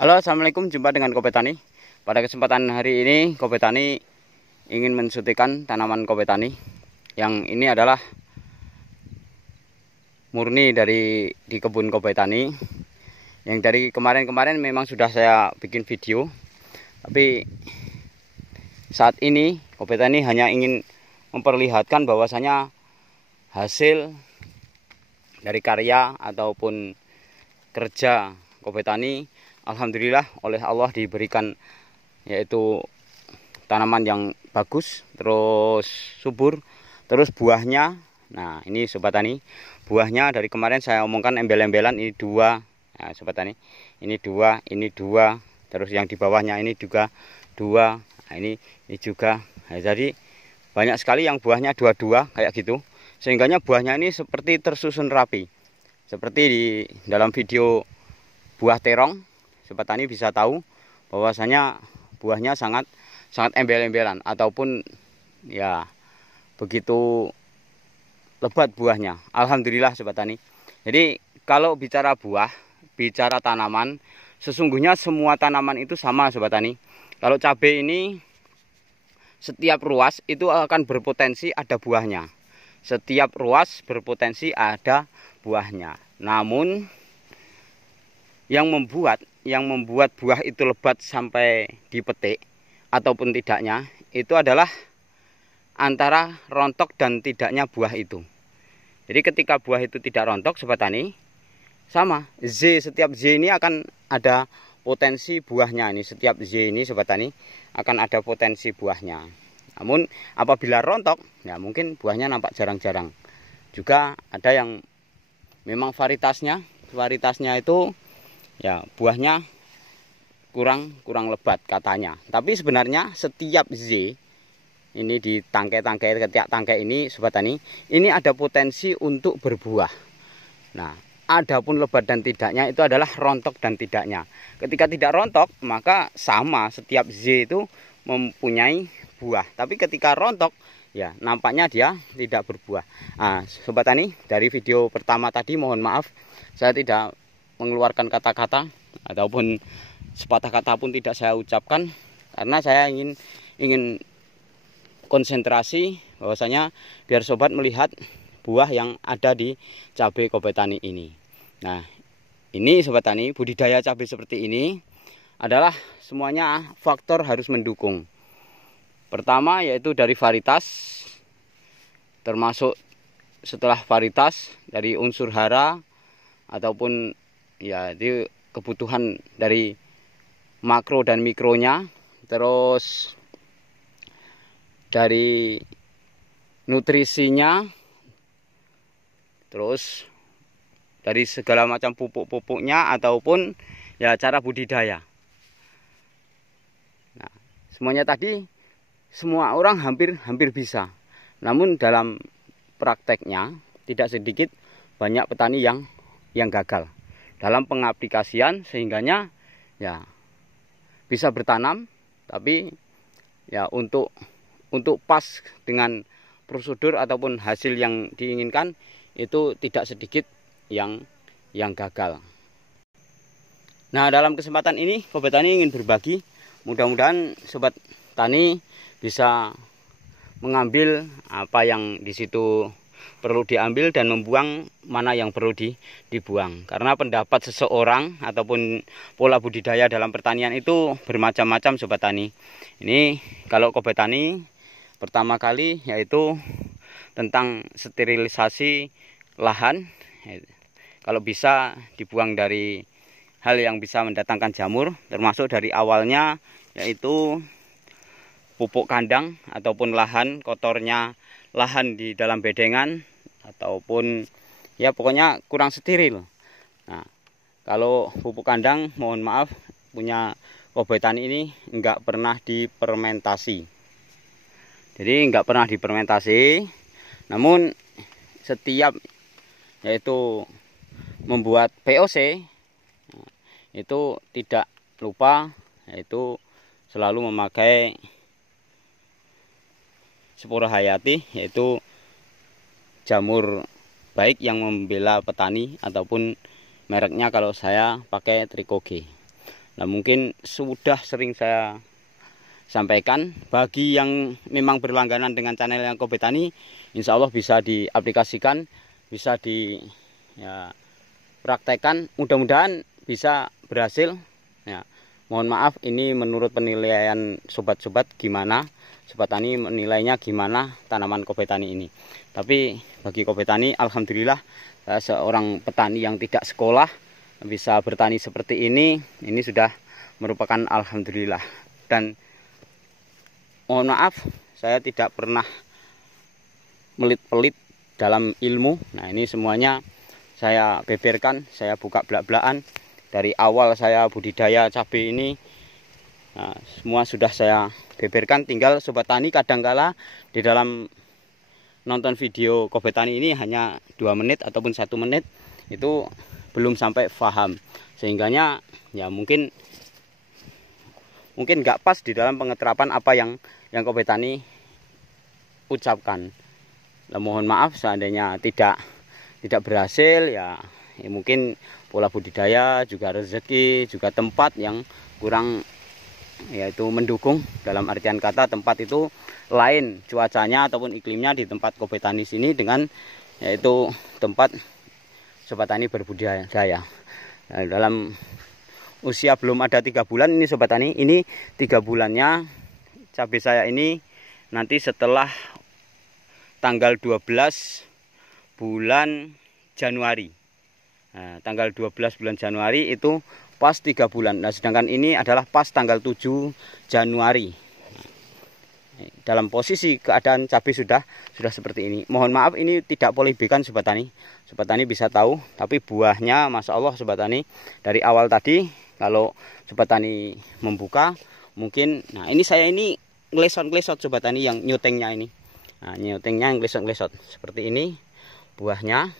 Halo, assalamualaikum. Jumpa dengan Kobe Tani. Pada kesempatan hari ini, Kobe Tani ingin mensuntikan tanaman Kobe Tani. Yang ini adalah murni di kebun Kobe Tani. Yang dari kemarin-kemarin memang sudah saya bikin video, tapi saat ini Kobe Tani hanya ingin memperlihatkan bahwasanya hasil dari karya ataupun kerja Kobe Tani, alhamdulillah oleh Allah diberikan yaitu tanaman yang bagus, terus subur, terus buahnya. Nah, ini Sobat Tani, buahnya dari kemarin saya omongkan embel-embelan ini 2. Nah, Sobat Tani, ini 2, terus yang di bawahnya ini juga 2. Nah, ini juga. Nah, jadi banyak sekali yang buahnya 2 kayak gitu. Sehingganya buahnya ini seperti tersusun rapi. Seperti di dalam video buah terong, Sobat Tani bisa tahu bahwasanya buahnya sangat embel-embelan ataupun ya begitu lebat buahnya. Alhamdulillah Sobat Tani. Jadi kalau bicara buah, bicara tanaman, sesungguhnya semua tanaman itu sama Sobat Tani. Kalau cabai ini setiap ruas itu akan berpotensi ada buahnya. Setiap ruas berpotensi ada buahnya. Namun yang membuat buah itu lebat sampai dipetik ataupun tidaknya itu adalah antara rontok dan tidaknya buah itu. Jadi ketika buah itu tidak rontok Sobat Tani, sama setiap Z ini akan ada potensi buahnya. Ini setiap Z ini Sobat Tani akan ada potensi buahnya. Namun apabila rontok, ya mungkin buahnya nampak jarang-jarang. Juga ada yang memang varietasnya itu ya buahnya kurang lebat katanya. Tapi sebenarnya setiap Z ini di tangkai-tangkai, ketiak tangkai ini Sobat Tani, ini ada potensi untuk berbuah. Nah, adapun lebat dan tidaknya itu adalah rontok dan tidaknya. Ketika tidak rontok, maka sama setiap Z itu mempunyai buah. Tapi ketika rontok, ya nampaknya dia tidak berbuah. Nah, Sobat Tani, dari video pertama tadi mohon maaf saya tidak mengeluarkan kata-kata ataupun sepatah kata pun tidak saya ucapkan, karena saya ingin konsentrasi bahwasanya biar sobat melihat buah yang ada di cabai Kobe Tani ini. Nah, ini Sobat Tani, budidaya cabai seperti ini adalah semuanya faktor harus mendukung. Pertama yaitu dari varietas, termasuk setelah varietas dari unsur hara ataupun ya itu kebutuhan dari makro dan mikronya, terus dari nutrisinya, terus dari segala macam pupuk-pupuknya ataupun ya cara budidaya. Nah, semuanya tadi semua orang hampir bisa. Namun dalam prakteknya tidak sedikit banyak petani yang gagal dalam pengaplikasian, sehingganya ya bisa bertanam tapi ya untuk pas dengan prosedur ataupun hasil yang diinginkan itu tidak sedikit yang gagal. Nah, dalam kesempatan ini Kobe Tani ingin berbagi, mudah-mudahan Sobat Tani bisa mengambil apa yang di situ perlu diambil dan membuang mana yang perlu dibuang. Karena pendapat seseorang ataupun pola budidaya dalam pertanian itu bermacam-macam Sobat Tani. Ini kalau Kobe Tani pertama kali yaitu tentang sterilisasi lahan. Kalau bisa dibuang dari hal yang bisa mendatangkan jamur, termasuk dari awalnya yaitu pupuk kandang ataupun lahan kotornya, lahan di dalam bedengan ataupun ya pokoknya kurang steril. Nah, kalau pupuk kandang mohon maaf punya Kobe Tani ini enggak pernah difermentasi. Jadi enggak pernah difermentasi, namun setiap yaitu membuat POC itu tidak lupa yaitu selalu memakai Spora Hayati, yaitu jamur baik yang membela petani ataupun mereknya kalau saya pakai Tricoge. Nah, mungkin sudah sering saya sampaikan, bagi yang memang berlangganan dengan channel yang Kobe Tani, insya Allah bisa diaplikasikan, bisa dipraktekkan, mudah-mudahan bisa berhasil. Ya, mohon maaf ini menurut penilaian sobat-sobat gimana, Sobat Tani menilainya gimana tanaman Kobe Tani ini. Tapi bagi Kobe Tani, alhamdulillah saya seorang petani yang tidak sekolah bisa bertani seperti ini sudah merupakan alhamdulillah. Dan mohon maaf, saya tidak pernah melit-pelit dalam ilmu. Nah, ini semuanya saya beberkan, saya buka belak-belakan. Dari awal saya budidaya cabai ini, nah, semua sudah saya beberkan. Tinggal Sobat Tani kadangkala di dalam nonton video Kobe Tani ini hanya 2 menit ataupun 1 menit, itu belum sampai paham. Sehingganya ya mungkin nggak pas di dalam pengeterapan apa yang Kobe Tani ucapkan. Nah, mohon maaf seandainya tidak berhasil, ya mungkin pola budidaya, juga rezeki, juga tempat yang kurang, yaitu mendukung. Dalam artian kata tempat itu lain cuacanya ataupun iklimnya di tempat Kobe Tani sini dengan yaitu tempat Sobat Tani berbudidaya. Nah, dalam usia belum ada 3 bulan ini Sobat Tani, ini 3 bulannya cabai saya ini nanti setelah tanggal 12 bulan Januari. Nah, tanggal 12 bulan Januari itu pas 3 bulan. Nah, sedangkan ini adalah pas tanggal 7 Januari. Dalam posisi keadaan cabai sudah seperti ini. Mohon maaf ini tidak polibekan Sobat Tani. Sobat Tani bisa tahu, tapi buahnya Masya Allah Sobat Tani. Dari awal tadi kalau Sobat Tani membuka mungkin, nah ini saya ini ngelesot-ngelesot Sobat Tani yang nyutengnya ini. Nah, nyutengnya ngelesot-ngelesot seperti ini buahnya.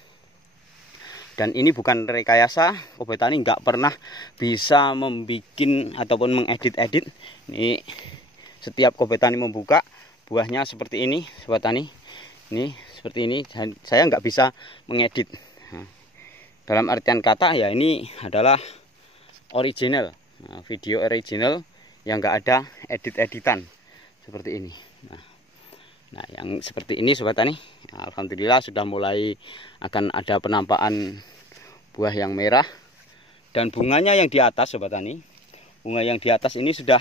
Dan ini bukan rekayasa, Kobe Tani nggak pernah bisa membuat ataupun mengedit-edit. Ini setiap Kobe Tani membuka buahnya seperti ini Sobat Tani. Ini seperti ini, saya nggak bisa mengedit. Nah, dalam artian kata ya ini adalah original, nah, video original yang nggak ada edit-editan seperti ini. Nah, yang seperti ini Sobat Tani, alhamdulillah sudah mulai akan ada penampakan buah yang merah dan bunganya yang di atas Sobat Tani. Bunga yang di atas ini sudah,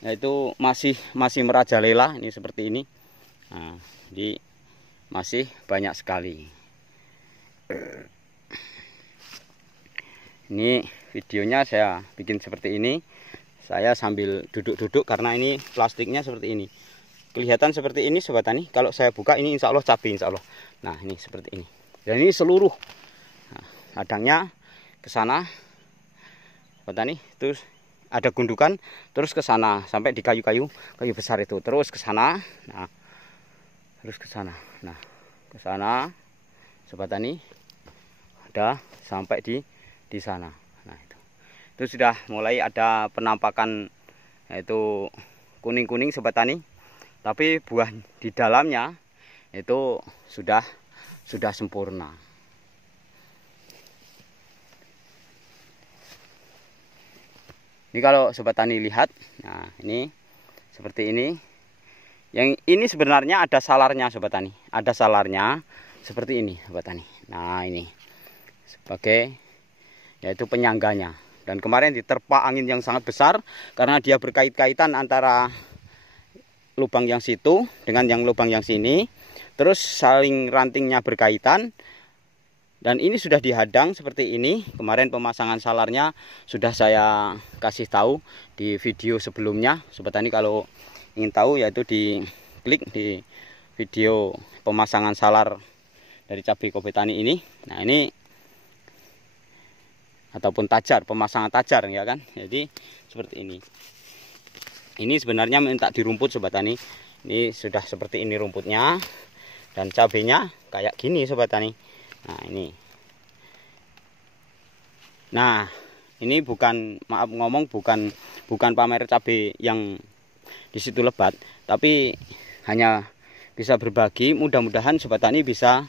yaitu masih merajalela ini seperti ini. Nah, jadi masih banyak sekali. Ini videonya saya bikin seperti ini. Saya sambil duduk-duduk karena ini plastiknya seperti ini. Kelihatan seperti ini Sobat Tani. Kalau saya buka ini insya Allah cabai, insya Allah. Nah, ini seperti ini. Dan ini seluruh. Nah, ladangnya ke sana Sobat Tani. Terus ada gundukan terus ke sana sampai di kayu besar itu. Terus ke sana. Nah, terus ke sana. Nah, ke sana Sobat Tani. Ada sampai di sana. Nah, itu sudah mulai ada penampakan yaitu kuning-kuning Sobat Tani. Tapi buah di dalamnya itu sudah sempurna. Ini kalau Sobat Tani lihat, nah ini seperti ini. Yang ini sebenarnya ada salarnya Sobat Tani. Ada salarnya seperti ini Sobat Tani. Nah, ini sebagai yaitu penyangganya. Dan kemarin diterpa angin yang sangat besar karena dia berkait-kaitan antara lubang yang situ dengan yang lubang yang sini, terus saling rantingnya berkaitan, dan ini sudah dihadang seperti ini. Kemarin pemasangan salarnya sudah saya kasih tahu di video sebelumnya Sobat Tani. Kalau ingin tahu yaitu diklik di video pemasangan salar dari cabai Kobe Tani ini. Nah, ini ataupun tajar, pemasangan tajar ya kan. Jadi seperti ini. Ini sebenarnya minta dirumput Sobat Tani. Ini sudah seperti ini rumputnya. Dan cabenya kayak gini Sobat Tani. Nah, ini. Nah, ini bukan, maaf ngomong, bukan pamer cabai yang di situ lebat, tapi hanya bisa berbagi. Mudah-mudahan sobat tani bisa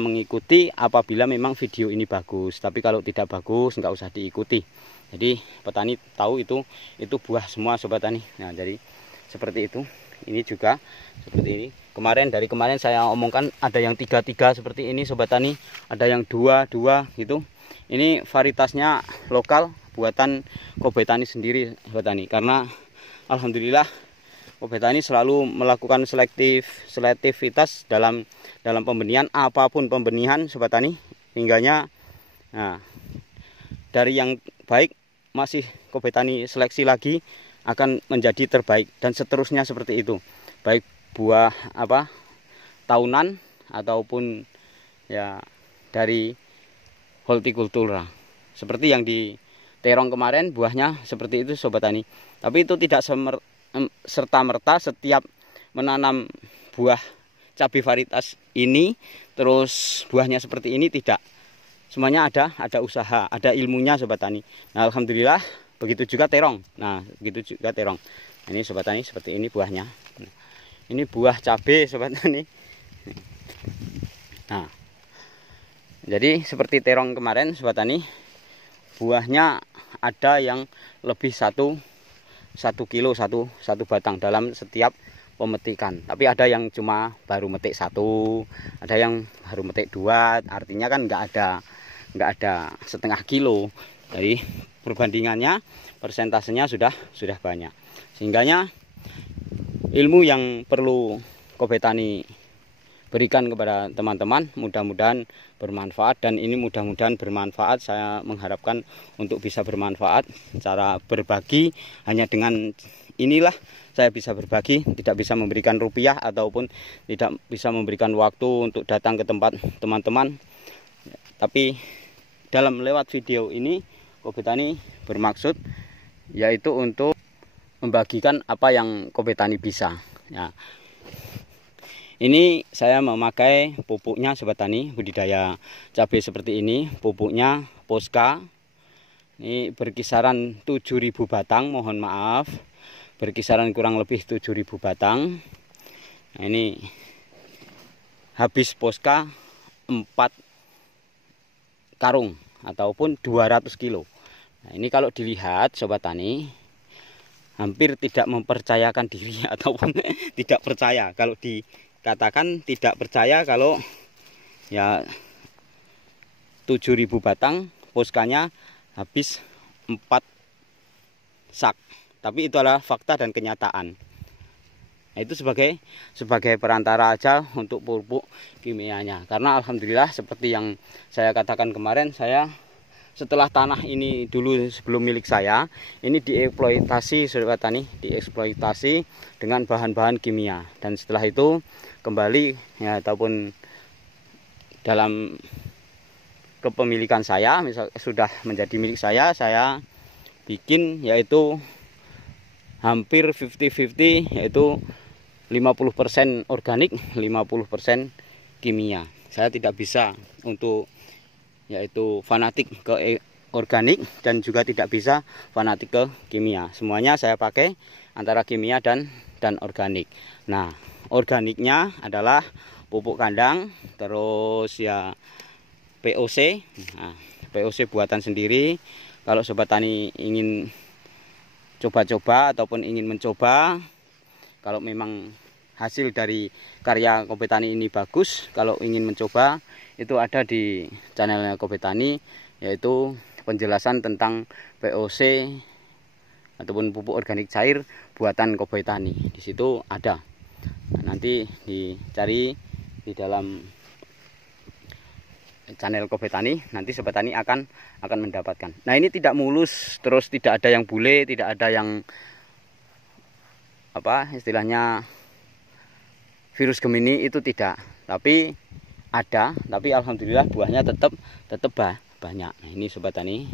mengikuti apabila memang video ini bagus. Tapi kalau tidak bagus nggak usah diikuti. Jadi petani tahu itu buah semua sobat tani. Nah, jadi seperti itu. Ini juga seperti ini. Dari kemarin saya omongkan ada yang 3 seperti ini sobat tani, ada yang 2 gitu. Ini varietasnya lokal buatan Kobe Tani sendiri sobat tani. Karena alhamdulillah Kobe Tani selalu melakukan selektivitas dalam pembenihan, apapun pembenihan sobat tani. Hingganya nah, dari yang baik masih Kobe Tani seleksi lagi akan menjadi terbaik dan seterusnya seperti itu. Baik buah tahunan ataupun ya dari hortikultura. Seperti yang di terong kemarin buahnya seperti itu sobat tani. Tapi itu tidak serta-merta setiap menanam buah cabai varietas ini terus buahnya seperti ini, tidak. Semuanya ada usaha, ada ilmunya sobat tani. Nah, alhamdulillah begitu juga terong. Nah, begitu juga terong. Ini sobat tani seperti ini buahnya. Ini buah cabai sobat tani. Nah, jadi seperti terong kemarin sobat tani, buahnya ada yang lebih 1 kilo satu batang dalam setiap pemetikan. Tapi ada yang cuma baru metik 1, ada yang baru metik 2. Artinya kan nggak ada setengah kilo. Jadi perbandingannya, persentasenya sudah banyak. Sehingganya ilmu yang perlu Kobe Tani berikan kepada teman-teman mudah-mudahan bermanfaat, dan ini mudah-mudahan bermanfaat. Saya mengharapkan untuk bisa bermanfaat. Cara berbagi hanya dengan inilah saya bisa berbagi, tidak bisa memberikan rupiah ataupun tidak bisa memberikan waktu untuk datang ke tempat teman-teman. Tapi dalam lewat video ini Kobe Tani bermaksud yaitu untuk membagikan apa yang Kobe Tani bisa. Ya. Ini saya memakai pupuknya sobat tani budidaya cabai seperti ini. Pupuknya Posca. Ini berkisaran 7.000 batang, mohon maaf. Berkisaran kurang lebih 7.000 batang. Nah, ini habis Posca 4 karung ataupun 200 kilo. Nah, ini kalau dilihat sobat tani hampir tidak mempercayakan diri ataupun tidak percaya kalau dikatakan tidak percaya kalau ya 7.000 batang Poscanya habis 4 sak. Tapi itu adalah fakta dan kenyataan. Nah, itu sebagai perantara aja untuk pupuk kimianya. Karena alhamdulillah seperti yang saya katakan kemarin, saya setelah tanah ini dulu sebelum milik saya, ini dieksploitasi sobat tani, dieksploitasi dengan bahan-bahan kimia. Dan setelah itu kembali ya, ataupun dalam kepemilikan saya, misal sudah menjadi milik saya bikin yaitu hampir 50-50, yaitu 50% organik, 50% kimia. Saya tidak bisa untuk yaitu fanatik ke organik dan juga tidak bisa fanatik ke kimia. Semuanya saya pakai antara kimia dan organik. Nah, organiknya adalah pupuk kandang, terus ya POC. Nah, POC buatan sendiri. Kalau sobat tani ingin coba-coba ataupun ingin mencoba, kalau memang hasil dari karya Kobe Tani ini bagus, kalau ingin mencoba itu ada di channelnya Kobe Tani, yaitu penjelasan tentang POC ataupun pupuk organik cair buatan Kobe Tani. Di situ ada. Nah, nanti dicari di dalam channel Kobe Tani, nanti sobat tani akan mendapatkan. Nah, ini tidak mulus, terus tidak ada yang bule, tidak ada yang apa istilahnya virus Gemini, itu tidak. Tapi ada, tapi alhamdulillah buahnya tetap banyak. Nah, ini sobat tani,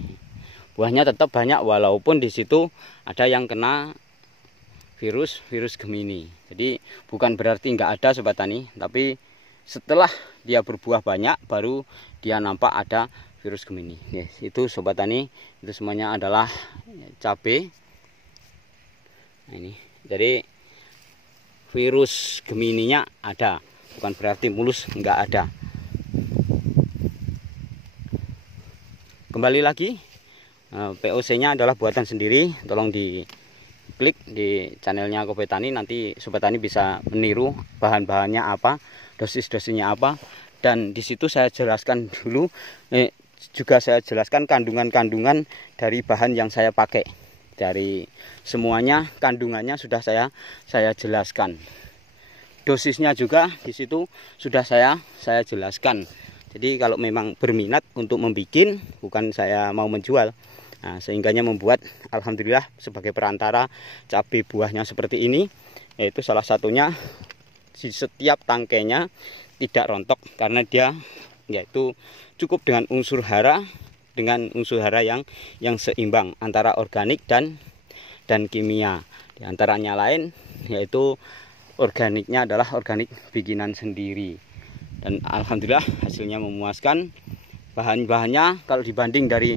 buahnya tetap banyak walaupun di situ ada yang kena virus Gemini. Jadi bukan berarti nggak ada sobat tani, tapi setelah dia berbuah banyak baru dia nampak ada virus Gemini. Yes, itu sobat tani, itu semuanya adalah cabai. Nah, ini jadi virus Gemininya ada, bukan berarti mulus nggak ada. Kembali lagi, POC-nya adalah buatan sendiri. Tolong diklik di channelnya Kobe Tani, nanti Sobat Tani bisa meniru bahan-bahannya apa, dosis-dosisnya apa. Dan di situ saya jelaskan dulu, juga saya jelaskan kandungan-kandungan dari bahan yang saya pakai. Dari semuanya kandungannya sudah saya jelaskan. Dosisnya juga di situ sudah saya jelaskan. Jadi kalau memang berminat untuk membuat, bukan saya mau menjual. Nah, sehingganya membuat, alhamdulillah sebagai perantara cabai buahnya seperti ini, yaitu salah satunya di setiap tangkainya tidak rontok karena dia yaitu cukup dengan unsur hara yang seimbang antara organik dan kimia. Di antaranya lain yaitu organiknya adalah organik bikinan sendiri. Dan alhamdulillah hasilnya memuaskan. Bahan-bahannya kalau dibanding dari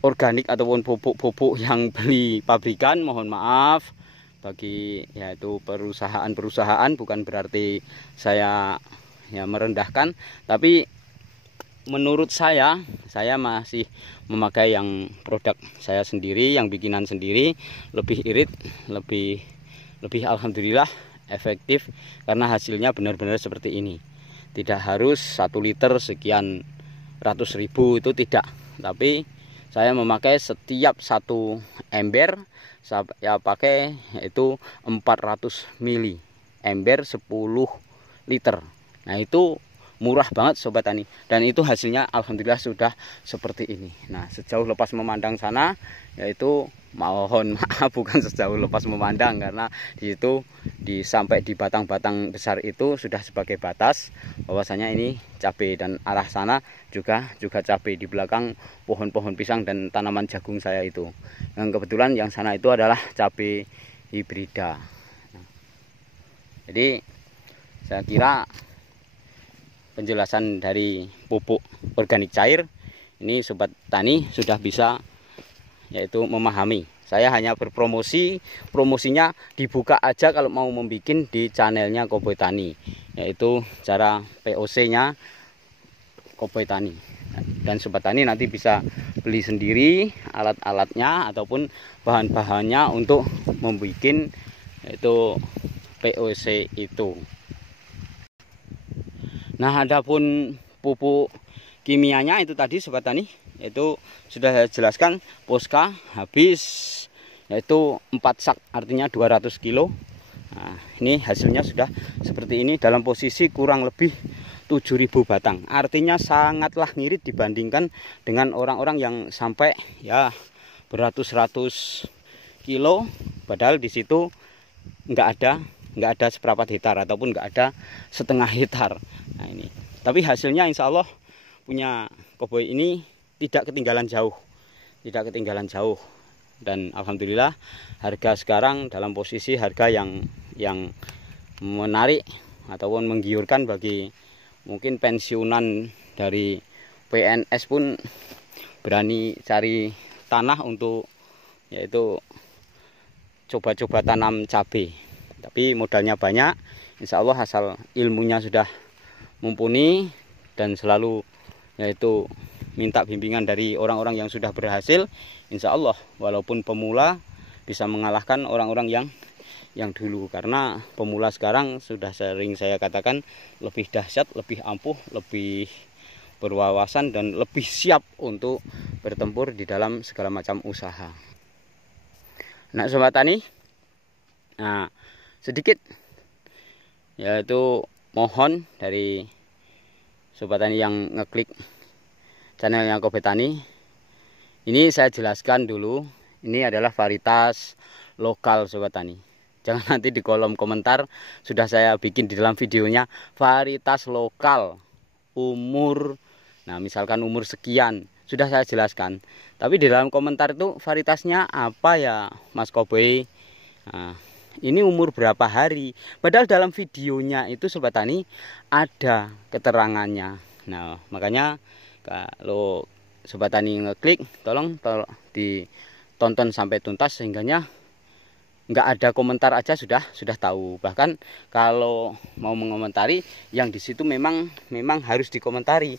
organik ataupun pupuk-pupuk yang beli pabrikan, mohon maaf bagi yaitu perusahaan-perusahaan, bukan berarti saya merendahkan, tapi menurut saya masih memakai yang produk saya sendiri, yang bikinan sendiri, lebih irit, lebih alhamdulillah efektif karena hasilnya benar-benar seperti ini. Tidak harus 1 liter sekian ratus ribu, itu tidak, tapi saya memakai setiap 1 ember saya pakai itu 400 mili ember 10 liter. Nah itu murah banget Sobat Tani, dan itu hasilnya alhamdulillah sudah seperti ini. Nah sejauh lepas memandang sana, yaitu mohon maaf bukan sejauh lepas memandang, karena di situ sampai di batang-batang besar itu sudah sebagai batas bahwasanya ini cabai, dan arah sana juga cabai, di belakang pohon-pohon pisang dan tanaman jagung saya itu. Yang kebetulan yang sana itu adalah cabai hibrida. Jadi saya kira penjelasan dari pupuk organik cair ini Sobat Tani sudah bisa yaitu memahami. Saya hanya promosinya dibuka aja kalau mau membuat di channelnya Kobe Tani, yaitu cara POC-nya Kobe Tani. Dan Sobat Tani nanti bisa beli sendiri alat-alatnya ataupun bahan-bahannya untuk membuat yaitu POC itu. Nah, adapun pupuk kimianya itu tadi Sobat Tani, itu sudah saya jelaskan. Posca habis yaitu 4 sak, artinya 200 kilo. Nah, ini hasilnya sudah seperti ini dalam posisi kurang lebih 7.000 batang. Artinya sangatlah ngirit dibandingkan dengan orang-orang yang sampai ya beratus-ratus kilo, padahal di situ nggak ada seperempat hektar ataupun nggak ada setengah hektar. Nah ini, tapi hasilnya insya Allah punya Kobe ini tidak ketinggalan jauh, dan alhamdulillah harga sekarang dalam posisi harga yang menarik ataupun menggiurkan bagi mungkin pensiunan dari PNS pun berani cari tanah untuk yaitu coba-coba tanam cabai. Tapi modalnya banyak, insya Allah asal ilmunya sudah mumpuni dan selalu yaitu minta bimbingan dari orang-orang yang sudah berhasil, insya Allah walaupun pemula bisa mengalahkan orang-orang yang dulu. Karena pemula sekarang sudah sering saya katakan lebih dahsyat, lebih ampuh, lebih berwawasan, dan lebih siap untuk bertempur di dalam segala macam usaha. Nah Sobat Tani, nah sedikit yaitu mohon dari Sobat Tani yang ngeklik channelnya Kobe Tani, ini saya jelaskan dulu, ini adalah varietas lokal Sobat Tani. Jangan nanti di kolom komentar sudah saya bikin di dalam videonya varietas lokal umur, nah misalkan umur sekian sudah saya jelaskan, tapi di dalam komentar itu varietasnya apa ya Mas Kobe, nah, ini umur berapa hari, padahal dalam videonya itu Sobat Tani ada keterangannya. Nah makanya kalau Sobat Tani ngeklik, tolong ditonton sampai tuntas sehingganya nggak ada komentar aja sudah tahu. Bahkan kalau mau mengomentari yang di situ memang harus dikomentari.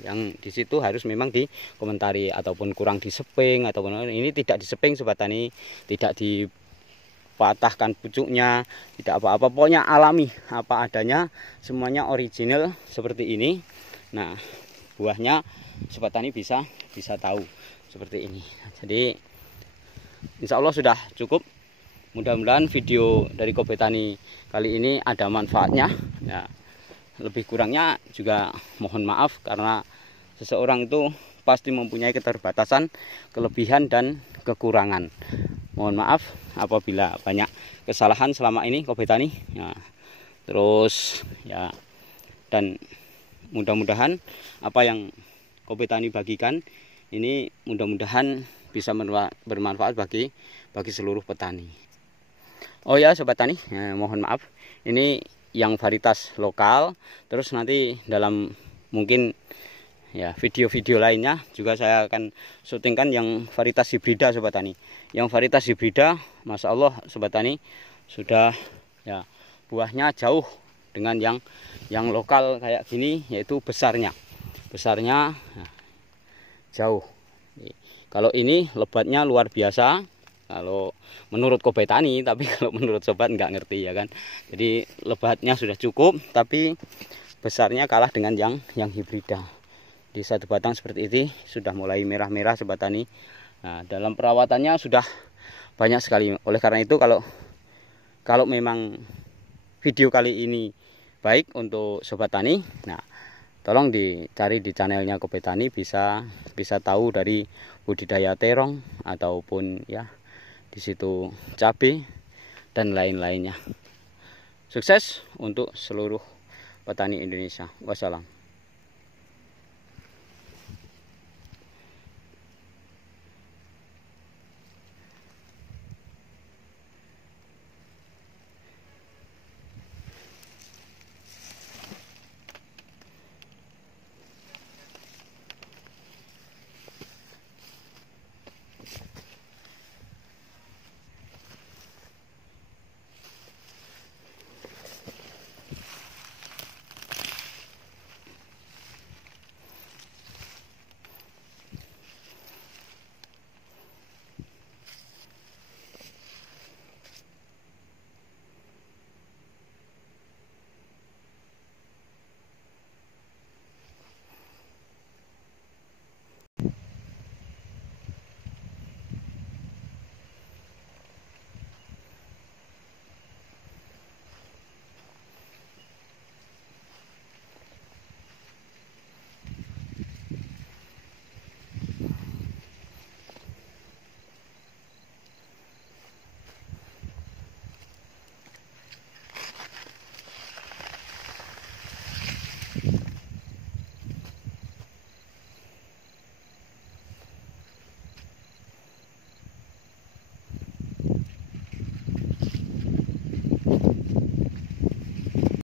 Yang di situ harus memang dikomentari, ataupun kurang diseping ataupun ini tidak diseping Sobat Tani, tidak dipatahkan pucuknya, tidak apa-apa, pokoknya alami apa adanya, semuanya original seperti ini. Nah, buahnya Sobat Tani bisa tahu seperti ini. Jadi insya Allah sudah cukup. Mudah-mudahan video dari Kobe Tani kali ini ada manfaatnya. Ya, lebih kurangnya juga mohon maaf, karena seseorang itu pasti mempunyai keterbatasan, kelebihan dan kekurangan. Mohon maaf apabila banyak kesalahan selama ini Kobe Tani. Ya, terus ya, dan mudah-mudahan apa yang Kobe Tani bagikan ini mudah-mudahan bisa bermanfaat bagi seluruh petani. Oh ya Sobat Tani, mohon maaf, ini yang varietas lokal. Terus nanti dalam mungkin ya video-video lainnya juga saya akan syutingkan yang varietas hibrida Sobat Tani. Yang varietas hibrida, Masya Allah Sobat Tani, sudah ya buahnya jauh dengan yang lokal kayak gini, yaitu besarnya ya, jauh. Kalau ini lebatnya luar biasa kalau menurut Kobe Tani, tapi kalau menurut sobat nggak ngerti ya kan. Jadi lebatnya sudah cukup, tapi besarnya kalah dengan yang hibrida. Di satu batang seperti ini sudah mulai merah-merah Sobat Tani. Nah, dalam perawatannya sudah banyak sekali. Oleh karena itu kalau memang video kali ini baik untuk Sobat Tani, nah tolong dicari di channelnya Kobe Tani, bisa tahu dari budidaya terong ataupun ya di situ cabai dan lain-lainnya. Sukses untuk seluruh petani Indonesia. Wassalam.